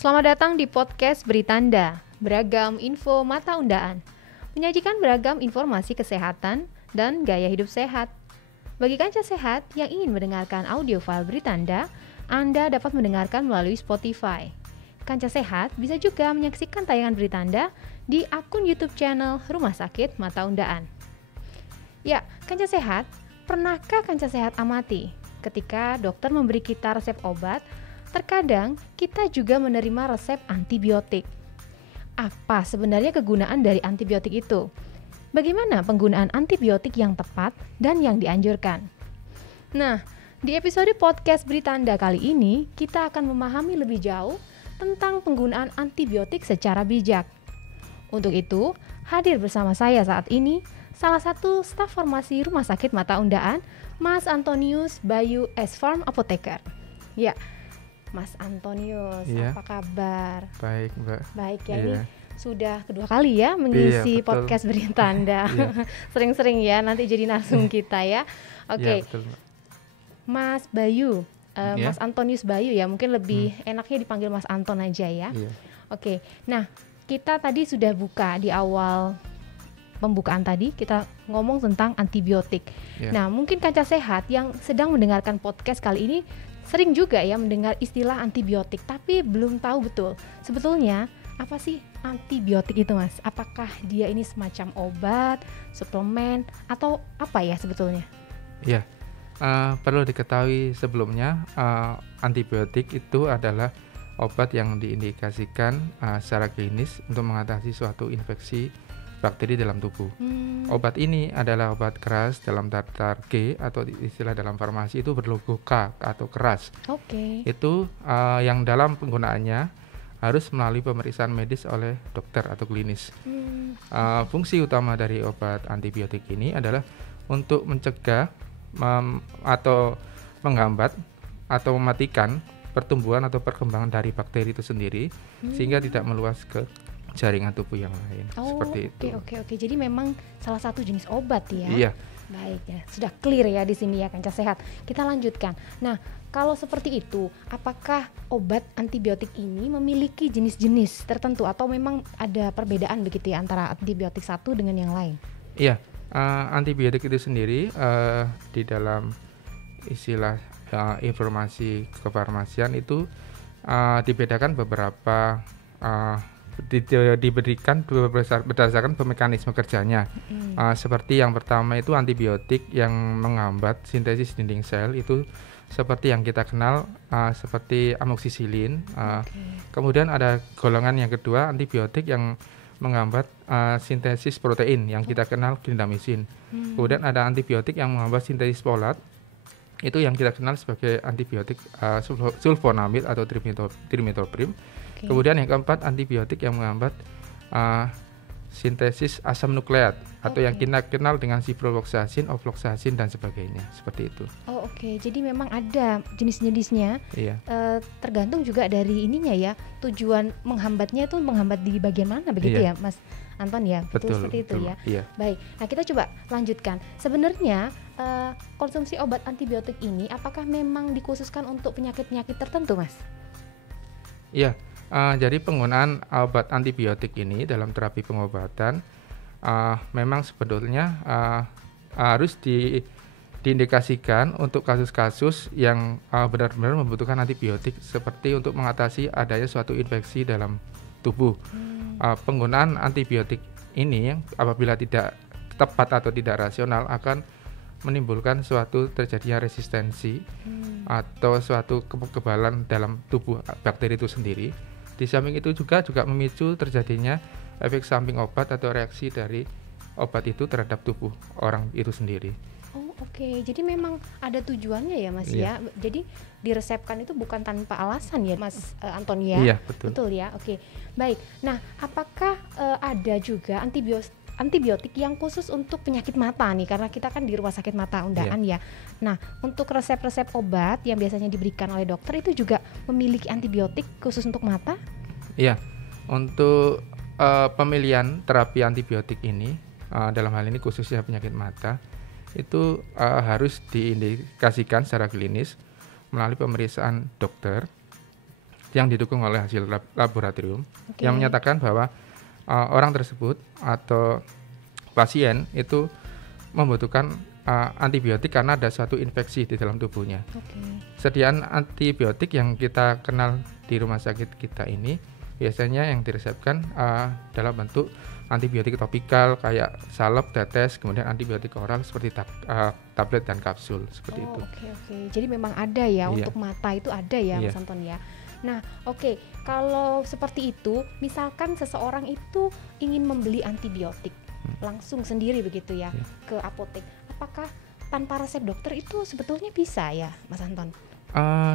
Selamat datang di podcast Beritanda, beragam info mata undaan. Menyajikan beragam informasi kesehatan dan gaya hidup sehat. Bagi kanca sehat yang ingin mendengarkan audio file Beritanda, Anda dapat mendengarkan melalui Spotify. Kanca sehat bisa juga menyaksikan tayangan Beritanda di akun YouTube channel Rumah Sakit Mata Undaan. Ya, kanca sehat, pernahkah kanca sehat amati ketika dokter memberi kita resep obat? Terkadang kita juga menerima resep antibiotik. Apa sebenarnya kegunaan dari antibiotik itu? Bagaimana penggunaan antibiotik yang tepat dan yang dianjurkan? Nah, di episode podcast Beritanda kali ini, kita akan memahami lebih jauh tentang penggunaan antibiotik secara bijak. Untuk itu, hadir bersama saya saat ini, salah satu staf farmasi Rumah Sakit Mata Undaan, Mas Antonius Bayu S. Farm Apoteker. Ya, Mas Antonius, apa kabar? Baik, Mbak. Baik ya, ini sudah kedua kali ya mengisi podcast Beritanda. Sering-sering ya, nanti jadi narsum kita ya. Oke, Mas Bayu, Mas Antonius Bayu ya, mungkin lebih enaknya dipanggil Mas Anton aja ya. Oke, nah kita tadi sudah buka di awal pembukaan tadi, kita ngomong tentang antibiotik. Nah, mungkin kanca sehat yang sedang mendengarkan podcast kali ini sering juga ya mendengar istilah antibiotik, tapi belum tahu betul sebetulnya apa sih antibiotik itu, Mas? Apakah dia ini semacam obat, suplemen, atau apa ya sebetulnya? Ya, perlu diketahui sebelumnya antibiotik itu adalah obat yang diindikasikan secara klinis untuk mengatasi suatu infeksi bakteri dalam tubuh. Obat ini adalah obat keras dalam daftar G atau istilah dalam farmasi itu berlogo K atau keras. Itu yang dalam penggunaannya harus melalui pemeriksaan medis oleh dokter atau klinis. Fungsi utama dari obat antibiotik ini adalah untuk mencegah atau menghambat atau mematikan pertumbuhan atau perkembangan dari bakteri itu sendiri sehingga tidak meluas ke jaringan tubuh yang lain. Seperti itu. Oke. Jadi memang salah satu jenis obat ya. Iya. Baik ya, sudah clear ya di sini ya kanca sehat. Kita lanjutkan. Nah, kalau seperti itu, apakah obat antibiotik ini memiliki jenis-jenis tertentu atau memang ada perbedaan begitu ya antara antibiotik satu dengan yang lain? Iya, antibiotik itu sendiri di dalam istilah informasi kefarmasian itu dibedakan beberapa diberikan berdasarkan mekanisme kerjanya. Seperti yang pertama itu antibiotik yang menghambat sintesis dinding sel itu seperti yang kita kenal seperti amoksisilin. Kemudian ada golongan yang kedua antibiotik yang menghambat sintesis protein yang kita kenal clindamycin. Kemudian ada antibiotik yang menghambat sintesis folat, itu yang kita kenal sebagai antibiotik sulfonamid atau trimethoprim. Kemudian yang keempat antibiotik yang menghambat sintesis asam nukleat atau yang kita kenal dengan ciprofloxacin, ofloxacin dan sebagainya, seperti itu. Jadi memang ada jenis-jenisnya. Tergantung juga dari ininya ya, tujuan menghambatnya itu menghambat di bagian mana begitu ya, Mas Anton ya. Betul seperti itu ya. Baik. Nah, kita coba lanjutkan. Sebenarnya konsumsi obat antibiotik ini apakah memang dikhususkan untuk penyakit-penyakit tertentu, Mas? Iya. Jadi penggunaan obat antibiotik ini dalam terapi pengobatan memang sebetulnya harus diindikasikan untuk kasus-kasus yang benar-benar membutuhkan antibiotik seperti untuk mengatasi adanya suatu infeksi dalam tubuh. Penggunaan antibiotik ini apabila tidak tepat atau tidak rasional akan menimbulkan suatu terjadinya resistensi atau suatu kekebalan dalam tubuh bakteri itu sendiri. Di samping itu juga memicu terjadinya efek samping obat atau reaksi dari obat itu terhadap tubuh orang itu sendiri. Jadi memang ada tujuannya ya, Mas ya. Jadi diresepkan itu bukan tanpa alasan ya, Mas Anton ya. Iya, betul. Betul ya. Baik. Nah, apakah ada juga antibiotik yang khusus untuk penyakit mata nih, karena kita kan di Rumah Sakit Mata Undaan ya. Nah, untuk resep-resep obat yang biasanya diberikan oleh dokter itu juga memiliki antibiotik khusus untuk mata? Iya, untuk pemilihan terapi antibiotik ini dalam hal ini khususnya penyakit mata itu harus diindikasikan secara klinis melalui pemeriksaan dokter yang didukung oleh hasil laboratorium Oke. yang menyatakan bahwa orang tersebut atau pasien itu membutuhkan antibiotik karena ada suatu infeksi di dalam tubuhnya. Oke. Sediaan antibiotik yang kita kenal di rumah sakit kita ini biasanya yang diresepkan dalam bentuk antibiotik topikal kayak salep, tetes, kemudian antibiotik oral seperti tablet dan kapsul seperti itu. Oke. Jadi memang ada ya, Iya. untuk mata itu ada ya, Iya. Mas Anton ya. Nah, oke, kalau seperti itu, misalkan seseorang itu ingin membeli antibiotik langsung sendiri begitu ya, Iya. ke apotek, apakah tanpa resep dokter itu sebetulnya bisa ya, Mas Anton?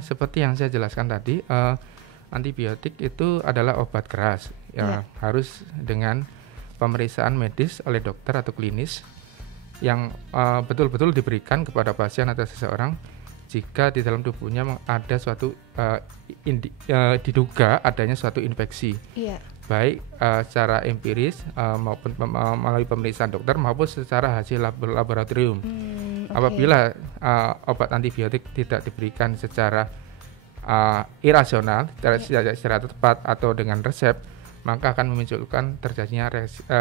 Seperti yang saya jelaskan tadi, antibiotik itu adalah obat keras, Iya. harus dengan pemeriksaan medis oleh dokter atau klinis yang betul-betul diberikan kepada pasien atau seseorang jika di dalam tubuhnya ada suatu diduga adanya suatu infeksi, Iya. baik secara empiris maupun melalui pemeriksaan dokter maupun secara hasil laboratorium. Oke. Apabila obat antibiotik tidak diberikan secara irasional, secara tepat atau dengan resep, maka akan memunculkan terjadinya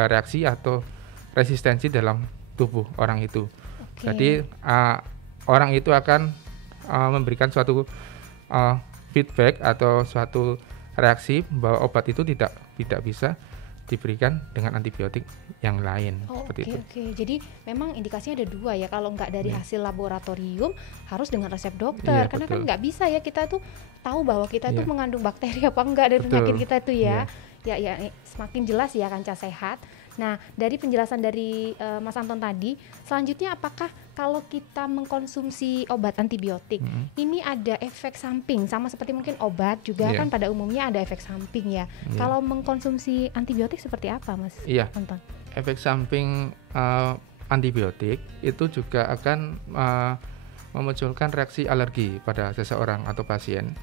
reaksi atau resistensi dalam tubuh orang itu. Oke. Jadi orang itu akan memberikan suatu feedback atau suatu reaksi bahwa obat itu tidak bisa diberikan dengan antibiotik yang lain seperti itu. Oke. Jadi memang indikasinya ada dua ya. Kalau nggak dari hasil laboratorium, harus dengan resep dokter. Iya, Karena betul. kan nggak bisa ya kita tuh tahu bahwa kita tuh Iya. mengandung bakteri apa enggak dari Betul. penyakit kita tuh ya. Iya. Ya, semakin jelas ya Kanca Sehat. Nah, dari penjelasan dari Mas Anton tadi, selanjutnya apakah kalau kita mengkonsumsi obat antibiotik, ini ada efek samping sama seperti mungkin obat juga Iya. kan pada umumnya ada efek samping ya. Iya. Kalau mengkonsumsi antibiotik seperti apa, Mas Iya. Anton? Efek samping antibiotik itu juga akan memunculkan reaksi alergi pada seseorang atau pasien.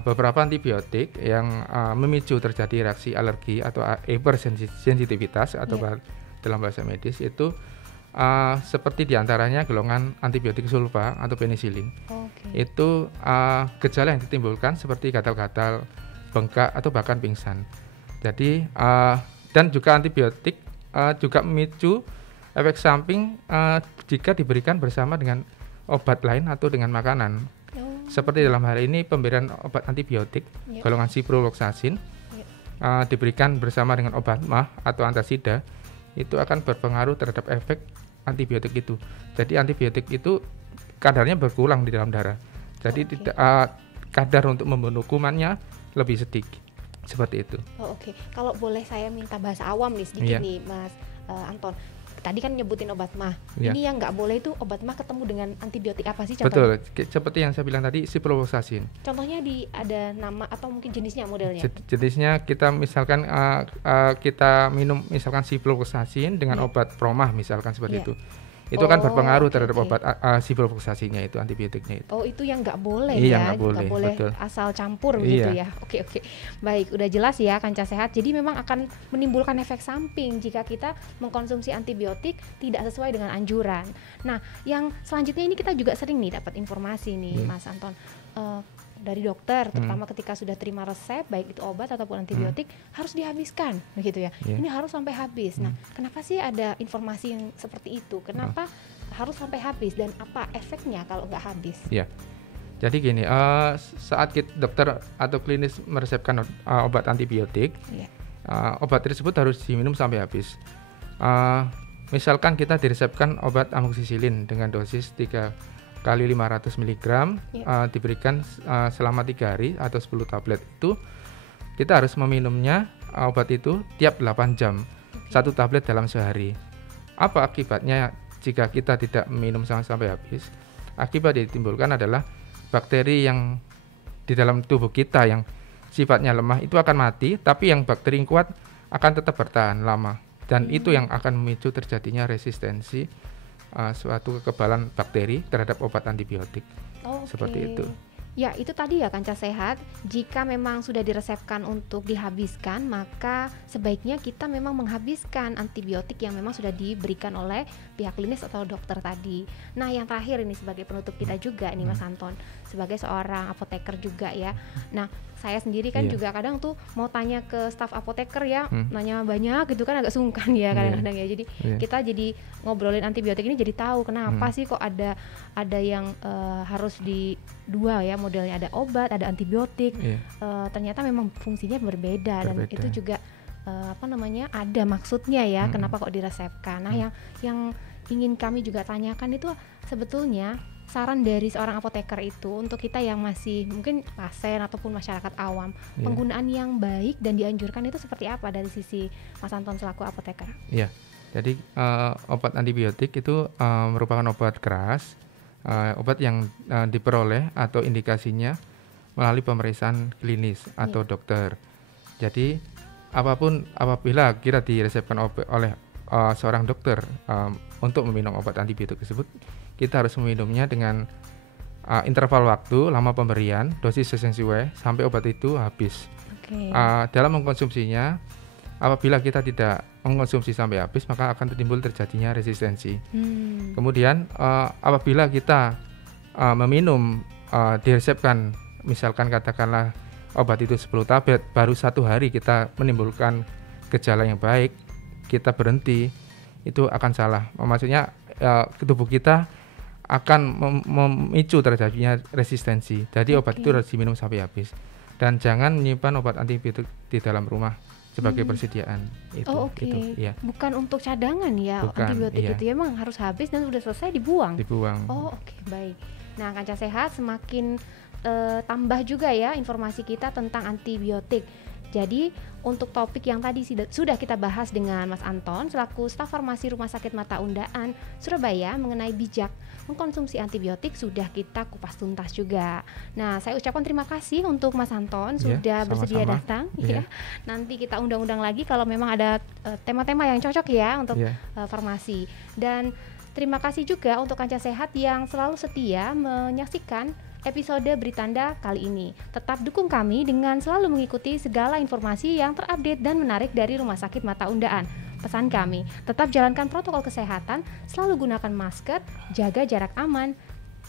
Beberapa antibiotik yang memicu terjadi reaksi alergi atau hypersensitivitas atau dalam bahasa medis itu seperti diantaranya golongan antibiotik sulfa atau penisilin. Oke. Itu gejala yang ditimbulkan seperti gatal-gatal, bengkak atau bahkan pingsan. Jadi dan juga antibiotik juga memicu efek samping jika diberikan bersama dengan obat lain atau dengan makanan. Seperti dalam hal ini pemberian obat antibiotik golongan ciprofloxacin diberikan bersama dengan obat MAH atau antasida, itu akan berpengaruh terhadap efek antibiotik itu. Jadi antibiotik itu kadarnya berkurang di dalam darah. Jadi tidak kadar untuk membunuh kumannya lebih sedikit. Seperti itu. Oke. Kalau boleh saya minta bahasa awam nih sedikit Iya. nih, Mas Anton. Tadi kan nyebutin obat MAH. Iya. Ini yang nggak boleh itu obat MAH ketemu dengan antibiotik apa sih contohnya? Betul. Seperti yang saya bilang tadi, ciprofloxacin. Contohnya ada nama atau mungkin jenisnya, modelnya? Jenisnya kita misalkan kita minum misalkan ciprofloxacin dengan obat promah misalkan seperti itu. Itu kan berpengaruh terhadap obat ciprofloxacinnya itu, antibiotiknya itu. Oh, itu yang nggak boleh Iya, ya, nggak boleh, betul. asal campur begitu Iya. ya. Oke. Baik, udah jelas ya Kanca Sehat. Jadi memang akan menimbulkan efek samping jika kita mengkonsumsi antibiotik tidak sesuai dengan anjuran. Nah, yang selanjutnya ini kita juga sering nih dapat informasi nih, Mas Anton. Dari dokter, terutama ketika sudah terima resep baik itu obat ataupun antibiotik harus dihabiskan begitu ya. Iya. Ini harus sampai habis. Nah, kenapa sih ada informasi yang seperti itu? Kenapa harus sampai habis dan apa efeknya kalau nggak habis? Ya. Jadi gini, saat dokter atau klinis meresepkan obat antibiotik, obat tersebut harus diminum sampai habis. Misalkan kita diresepkan obat amoxicillin dengan dosis 3 kali 500 mg diberikan selama 3 hari atau 10 tablet itu, kita harus meminumnya obat itu tiap 8 jam, 1 tablet dalam sehari. Apa akibatnya jika kita tidak minum sampai habis? Akibat yang ditimbulkan adalah bakteri yang di dalam tubuh kita yang sifatnya lemah itu akan mati, tapi yang bakteri yang kuat akan tetap bertahan lama, dan itu yang akan memicu terjadinya resistensi suatu kekebalan bakteri terhadap obat antibiotik. Oke. Seperti itu. Ya, itu tadi ya Kanca Sehat, jika memang sudah diresepkan untuk dihabiskan, maka sebaiknya kita memang menghabiskan antibiotik yang memang sudah diberikan oleh pihak klinis atau dokter tadi. Nah, yang terakhir ini sebagai penutup kita juga nih Mas Anton, sebagai seorang apoteker juga ya. Nah, saya sendiri kan juga kadang tuh mau tanya ke staf apoteker ya, nanya banyak gitu kan agak sungkan ya kadang-kadang ya. Jadi kita jadi ngobrolin antibiotik ini jadi tahu kenapa sih kok ada yang harus di dua ya, modelnya ada obat, ada antibiotik. Ternyata memang fungsinya berbeda. Dan itu juga ada maksudnya ya, kenapa kok diresepkan. Nah, yang ingin kami juga tanyakan itu sebetulnya saran dari seorang apoteker itu untuk kita yang masih mungkin pasien ataupun masyarakat awam, penggunaan yang baik dan dianjurkan itu seperti apa dari sisi Mas Anton selaku apoteker? Iya, jadi obat antibiotik itu merupakan obat keras, obat yang diperoleh atau indikasinya melalui pemeriksaan klinis atau dokter. Jadi apabila kita diresepkan oleh seorang dokter untuk meminum obat antibiotik tersebut, kita harus meminumnya dengan interval waktu lama pemberian, dosis sesuai sampai obat itu habis. Dalam mengkonsumsinya, apabila kita tidak mengkonsumsi sampai habis, maka akan timbul terjadinya resistensi. Kemudian apabila kita meminum diresepkan, misalkan katakanlah obat itu 10 tablet, baru 1 hari kita menimbulkan gejala yang baik, kita berhenti, itu akan salah. Maksudnya tubuh kita akan memicu terjadinya resistensi. Jadi obat itu harus diminum sampai habis. Dan jangan menyimpan obat antibiotik di dalam rumah sebagai persediaan. Itu, ya. Bukan untuk cadangan ya, antibiotik itu memang harus habis dan udah selesai dibuang. Baik. Nah, Kanca Sehat, semakin tambah juga ya informasi kita tentang antibiotik. Jadi untuk topik yang tadi sudah kita bahas dengan Mas Anton selaku staf farmasi Rumah Sakit Mata Undaan Surabaya mengenai bijak mengkonsumsi antibiotik sudah kita kupas tuntas juga. Nah, saya ucapkan terima kasih untuk Mas Anton sudah bersedia datang ya. Nanti kita undang-undang lagi kalau memang ada tema-tema yang cocok ya untuk farmasi. Dan terima kasih juga untuk Kanca Sehat yang selalu setia menyaksikan episode Beritanda kali ini. Tetap dukung kami dengan selalu mengikuti segala informasi yang terupdate dan menarik dari Rumah Sakit Mata Undaan. Pesan kami, tetap jalankan protokol kesehatan, selalu gunakan masker, jaga jarak aman,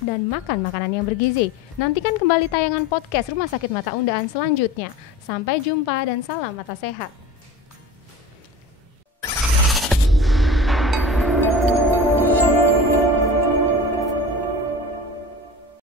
dan makan makanan yang bergizi. Nantikan kembali tayangan podcast Rumah Sakit Mata Undaan selanjutnya. Sampai jumpa dan salam mata sehat.